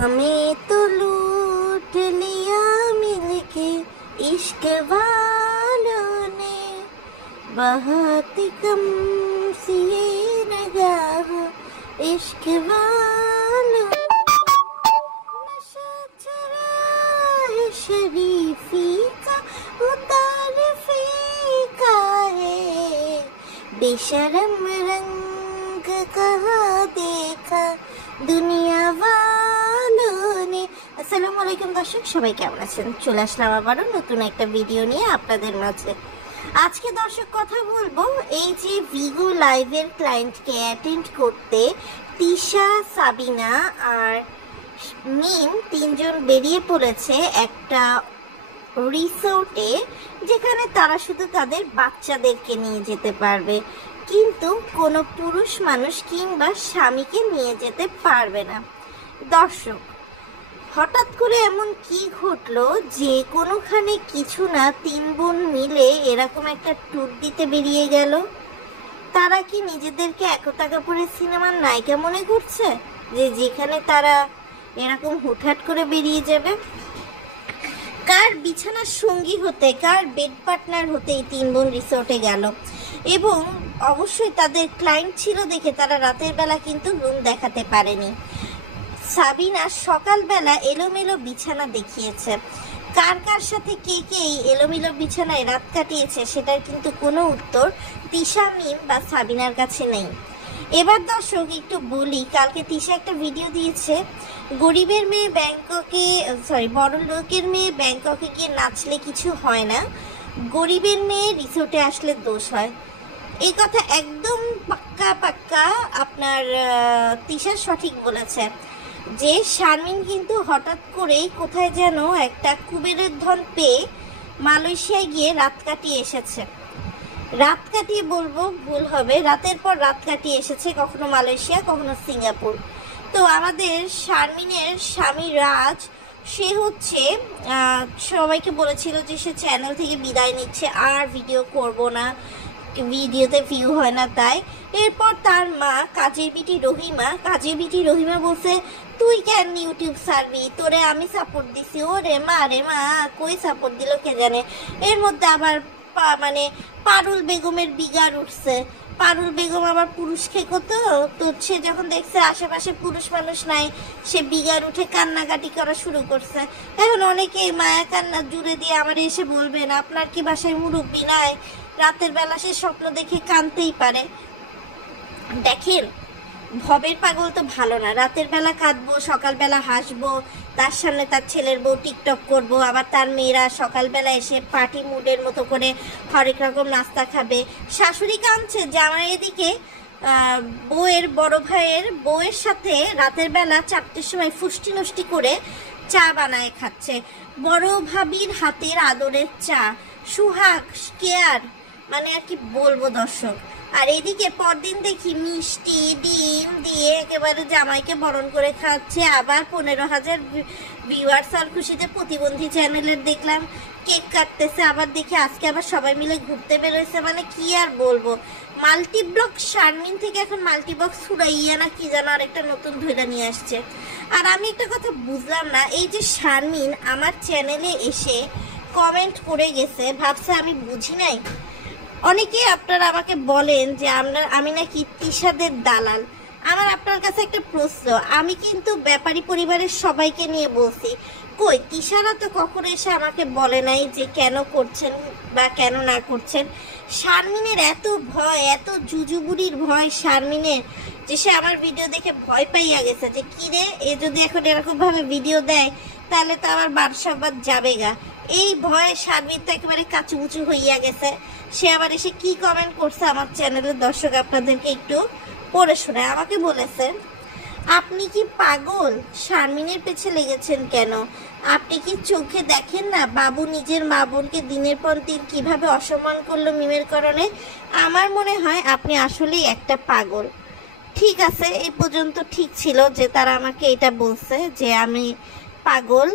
हमें तो लूट लिया मिलके इश्क वालों ने, बहुत कम सी ये निगाह इश्क वालों। नशा चढ़ा है शरीफी का, उतार फीका है, बेशरम रंग कहाँ देखा দুনিয়া वालों। আসসালামু আলাইকুম দর্শক, সবাই কেমন আছেন? চলে আসলাম আবারও নতুন একটা ভিডিও নিয়ে আপনাদের মাঝে। আজকে দর্শক কথা বলবো এই যে ভিগো লাইভের ক্লায়েন্টকে অ্যাটেন্ড করতে তিশা, সাবিনা আর মিম তিনজন বেরিয়ে পড়েছে একটা রিসোর্টে, যেখানে তারা শুধু তাদের বাচ্চাদেরকে নিয়ে যেতে পারবে, কিন্তু কোনো পুরুষ মানুষ কিংবা স্বামীকে নিয়ে যেতে পারবে না। দর্শক, হঠাৎ করে এমন কি ঘটলো যে কোনোখানে কিছু না তিন বোন মিলে এরকম একটা ট্যুর দিতে বেরিয়ে গেল? তারা কি নিজেদেরকে একতা কাপুরের সিনেমার নায়িকা মনে করছে যে যেখানে তারা এরকম হুটহাট করে বেরিয়ে যাবে? কার বিছানার সঙ্গী হতে, কার বেড পার্টনার হতে এই তিন বোন রিসোর্টে গেল? এবং অবশ্যই তাদের ক্লায়েন্ট ছিল দেখে তারা রাতের বেলা কিন্তু রুম দেখাতে পারেনি। সাবিনা সকালবেলা এলোমেলো বিছানা দেখিয়েছে। কার কার সাথে কে কে এই এলোমেলো বিছানায় রাত কাটিয়েছে সেটার কিন্তু কোনো উত্তর তিশা, মিম বা সাবিনার কাছে নেই। এবার দর্শক একটু বলি, কালকে তিশা একটা ভিডিও দিয়েছে, গরিবের মেয়ে ব্যাংককে, বড় লোকের মেয়ে ব্যাংককে গিয়ে নাচলে কিছু হয় না, গরিবের মেয়ে রিসোর্টে আসলে দোষ হয়। এই কথা একদম পাক্কা আপনার তিশা সঠিক বলেছে যে শারমিন কিন্তু হঠাৎ করেই কোথায় যেন একটা কুবেরের ধন পেয়ে মালয়েশিয়ায় গিয়ে রাত কাটিয়ে এসেছে। রাত কাটিয়ে বলবো ভুল হবে, রাতের পর রাত কাটিয়ে এসেছে, কখনো মালয়েশিয়া কখনো সিঙ্গাপুর। তো আমাদের শারমিনের স্বামী রাজ, সে হচ্ছে সবাইকে বলেছিল যে সে চ্যানেল থেকে বিদায় নিচ্ছে, আর ভিডিও করব না, ভিডিওতে ভিউ হয় না তাই। এরপর তার মা কাজের বিটি রহিমা বলছে, তুই কেন ইউটিউব ছাড়বি, তোরে আমি সাপোর্ট দিছি। ও রে মা কই সাপোর্ট দিল কে জানে। এর মধ্যে আবার পারুল বেগমের বিগার উঠছে। পারুল বেগম আবার পুরুষ খেকো, তো সে যখন দেখছে আশেপাশে পুরুষ মানুষ নাই, সে বিগার উঠে কান্নাকাটি করা শুরু করছে। এখন অনেকে মায়া কান্না জুড়ে দিয়ে আমার এসে বলবেন, আপনার কি বাসায় মুরব্বী নাই? রাতের বেলা সে স্বপ্ন দেখে কাঁদতেই পারে। দেখেন, ভবের পাগল তো ভালো না। রাতের বেলা কাঁদবো, সকালবেলা হাসবো, তার সামনে তার ছেলের বউ টিকটক করবো, আবার তার মেয়েরা সকালবেলা এসে পার্টি মুডের মতো করে হরেক রকম নাস্তা খাবে। শাশুড়ি কাঁদছে যে আমার এদিকে বউয়ের বড় ভাইয়ের বউয়ের সাথে রাতের বেলা 4টের সময় ফুষ্টি নষ্টি করে চা বানায় খাচ্ছে। বড় ভাবির হাতের আদরের চা, সুহাগ, কেয়ার, মানে আর কি বলবো দর্শক। আর এদিকে পরদিন দেখি মিষ্টি ডিম দিয়ে একেবারে জামাইকে বরণ করে খাচ্ছে। আবার 15,000 ভিউয়ার্স আর খুশিতে প্রতিবন্ধী চ্যানেলের দেখলাম কেক কাটতেছে। আবার দেখি আজকে আবার সবাই মিলে ঘুরতে বেরোয়েছে। মানে কি আর বলবো, মাল্টিব্লক শারমিন থেকে এখন মাল্টিবক্স সুরাইয়া না কি যেন আরেকটা নতুন ধইরা নিয়ে আসছে। আর আমি একটা কথা বুঝলাম না, এই যে শারমিন আমার চ্যানেলে এসে কমেন্ট করে গেছে, ভাবছে আমি বুঝি নাই। অনেকে আপনারা আমাকে বলেন যে আমি নাকি তিশাদের দালাল। আমার আপনার কাছে একটা প্রশ্ন, আমি কিন্তু ব্যাপারী পরিবারের সবাইকে নিয়ে বলছি, কই তিশারা তো কখনো এসে আমাকে বলে নাই যে কেন করছেন বা কেন না করছেন। শারমিনের এত ভয়, এত জুজুবুড়ির ভয় শারমিনের, যে সে আমার ভিডিও দেখে ভয় পাইয়া গেছে যে কিরে, এ যদি এখন এরকম ভাবে ভিডিও দেয় তাহলে তো আমার বাদশাবাদ যাবে গা। এই ভয়ে শারমিন তো একেবারে কাচুকুচু হইয়া গেছে। সে আবার এসে কি কমেন্ট করছে আমার চ্যানেলের দর্শক আপনাদেরকে একটু পড়ে শোনায়। আমাকে বলেছে, আপনি কি পাগল? শারমিনের পেছে লেগেছেন কেন? আপনি কি চোখে দেখেন না বাবু নিজের মা বোনকে দিনের পর দিন কিভাবে অসম্মান করলো মিমের কারণে? আমার মনে হয় আপনি আসলেই একটা পাগল। ঠিক আছে, এই পর্যন্ত ঠিক ছিল যে তারা আমাকে এটা বলছে যে আমি পাগল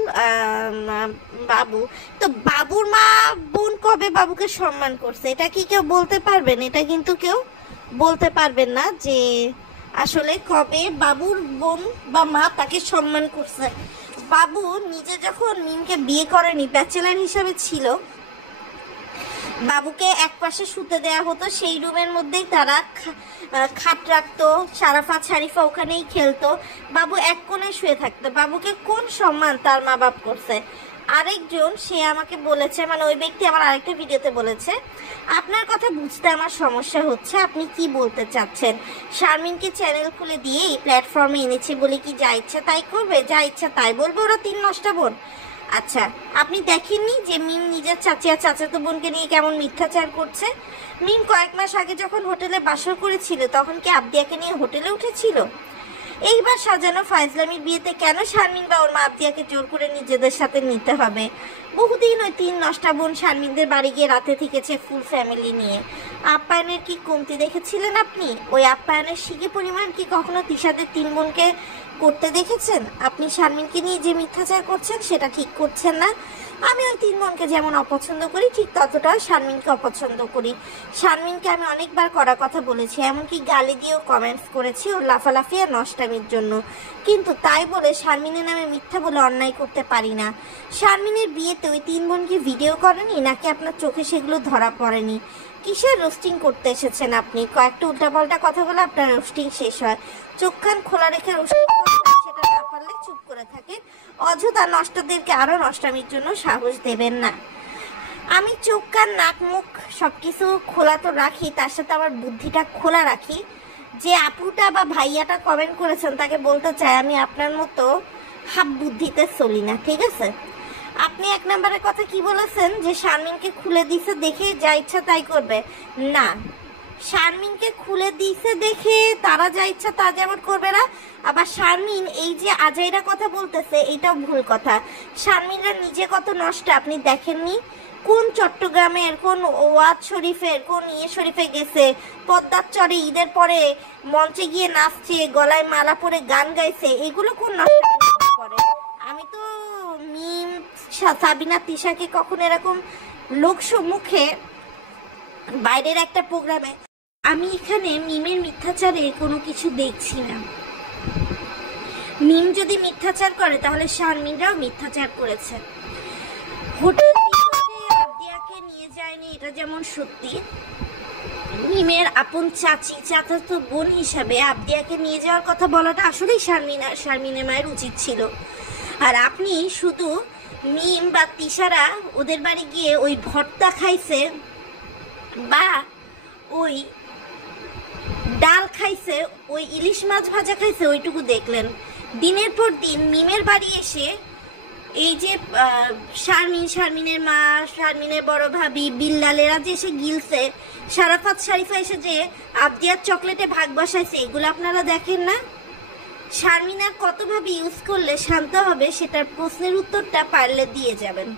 বাবু। তো বাবুর মা বোন কবে বাবুকে সম্মান করছে এটা কি কেউ বলতে পারবেন? এটা কিন্তু কেউ বলতে পারবেন না যে আসলে কবে বাবুর বোন বা মা তাকে সম্মান করছে। বাবু নিজে যখন মিমকে বিয়ে করেনি, ব্যাচেলার হিসাবে ছিল, বাবুকে এক পাশে শুতে দেয়া হতো, সেই রুমের মধ্যেই তারা খাট রাখতো, শারাফাত শারিফা ওখানেই খেলতো, বাবু এক কোণে শুয়ে থাকতো। বাবুকে কোন সম্মান তার মা বাপ করছে? আরেকজন সে আমাকে বলেছে, মানে ওই ব্যক্তি আমার আরেকটা ভিডিওতে বলেছে, আপনার কথা বুঝতে আমার সমস্যা হচ্ছে, আপনি কি বলতে চাচ্ছেন? শারমিনকে চ্যানেল খুলে দিয়ে এই প্ল্যাটফর্মে এনেছে বলে কি যা ইচ্ছা তাই করবে, যা ইচ্ছা তাই বলবে ওরা তিন নষ্টা বোন? আচ্ছা, আপনি দেখেননি যে মিম নিজের চাচাতো বোনকে নিয়ে কেমন মিথ্যাচার করছে? মিম কয়েক মাস আগে যখন হোটেলে বাসর করেছিল তখন কি আবদিয়াকে নিয়ে হোটেলে উঠেছিল? এইবার সাজানো ফাইজলামির বিয়েতে কেন শারমিন বা ওর মা আবদিয়াকে জোর করে নিজেদের সাথে নিতে হবে? বহুদিন ওই তিন নষ্টা বোন শারমিনদের বাড়ি গিয়ে রাতে থেকেছে ফুল ফ্যামিলি নিয়ে। আপ্যায়নের কি কমতি দেখেছিলেন আপনি? ওই আপ্যায়নের শিখে পরিমাণ কি কখনো তিশাদের তিন বোনকে করতে দেখেছেন? আপনি শারমিনকে নিয়ে যে মিথ্যাচার করছেন সেটা ঠিক করছেন না। আমি ওই তিন বোনকে যেমন অপছন্দ করি ঠিক ততটাও শারমিনকে অপছন্দ করি। শারমিনকে আমি অনেকবার কড়া কথা বলেছি, এমনকি গালি দিয়েও কমেন্টস করেছি ওর লাফালাফি আর নষ্টামির জন্য, কিন্তু তাই বলে শারমিনের নামে মিথ্যা বলে অন্যায় করতে পারি না। শারমিনের বিয়েতে ওই তিন বোন কি ভিডিও করেনি, নাকি আপনার চোখে সেগুলো ধরা পড়েনি? কিসের রোস্টিং করতে এসেছেন আপনি? কয়েকটা উল্টাপাল্টা কথা বলে আপনার রোস্টিং শেষ হয়। চোখ কান খোলা রেখে রোস্টিং করতে, সেটা না পারলে চুপ করে থাকেন। অযথা নষ্টদেরকে আরো নষ্টামির জন্য সাহস দেবেন না। আমি চোখ কান নাক মুখ সবকিছু খোলা তো রাখি, তার সাথে আমার বুদ্ধিটা খোলা রাখি। যে আপুটা বা ভাইয়াটা কমেন্ট করেছেন তাকে বলতে চাই, আমি আপনার মতো হাফ বুদ্ধিতে চলি না, ঠিক আছে? আপনি এক নম্বরের কথা কি বলেছেন যে শারমিনকে খুলে দিছে দেখে যা ইচ্ছা তাই করবে? না, শারমিনকে খুলে দিছে দেখে তারা যা ইচ্ছা তা যেমন করবে না। আবার শারমিন এই যে আজাইরা কথা বলতেছে, এটাও ভুল কথা। শারমিনরা নিজে কত নষ্ট আপনি দেখেননি? কোন চট্টগ্রামের কোন ওয়াজ শরীফের কোন শরীফে গেছে, পদ্মার চরে ঈদের পরে মঞ্চে গিয়ে নাচছে, গলায় মালা পরে গান গাইছে, এগুলো কোন নষ্ট করে? আমি তো মিম সাবিনা তিশাকে কখনো এরকম লোকসম্মুখে বাইরের একটা প্রোগ্রামে, আমি এখানে মিমের মিথ্যাচারে কোনো কিছু দেখছি না। মিম যদি মিথ্যাচার করে তাহলে শারমিনরাও মিথ্যাচার করেছে। হোটেল আবদিয়াকে নিয়ে যায়নি এটা যেমন সত্যি, মিমের আপন চাচাতো বোন হিসাবে আবদিয়াকে নিয়ে যাওয়ার কথা বলাটা আসলেই শারমিনের মায়ের উচিত ছিল। আর আপনি শুধু মিম বা তিশারা ওদের বাড়ি গিয়ে ওই ভর্তা খাইছে বা ওই ডাল খাইছে, ওই ইলিশ মাছ ভাজা খাইছে, ওইটুকু দেখলেন। দিনের পর দিন মিমের বাড়ি এসে এই যে শারমিনের মা, শারমিনের বড় ভাবি, বিল্লালেরা যে এসে গিলছে, শারাফাত শারিফা এসে যে আবদিয়ার চকলেটে ভাগ বসাইছে, এগুলো আপনারা দেখেন না? শারমিন আর কতভাবে ইউজ করলে শান্ত হবে সেটার প্রশ্নের উত্তরটা পারলে দিয়ে যাবেন।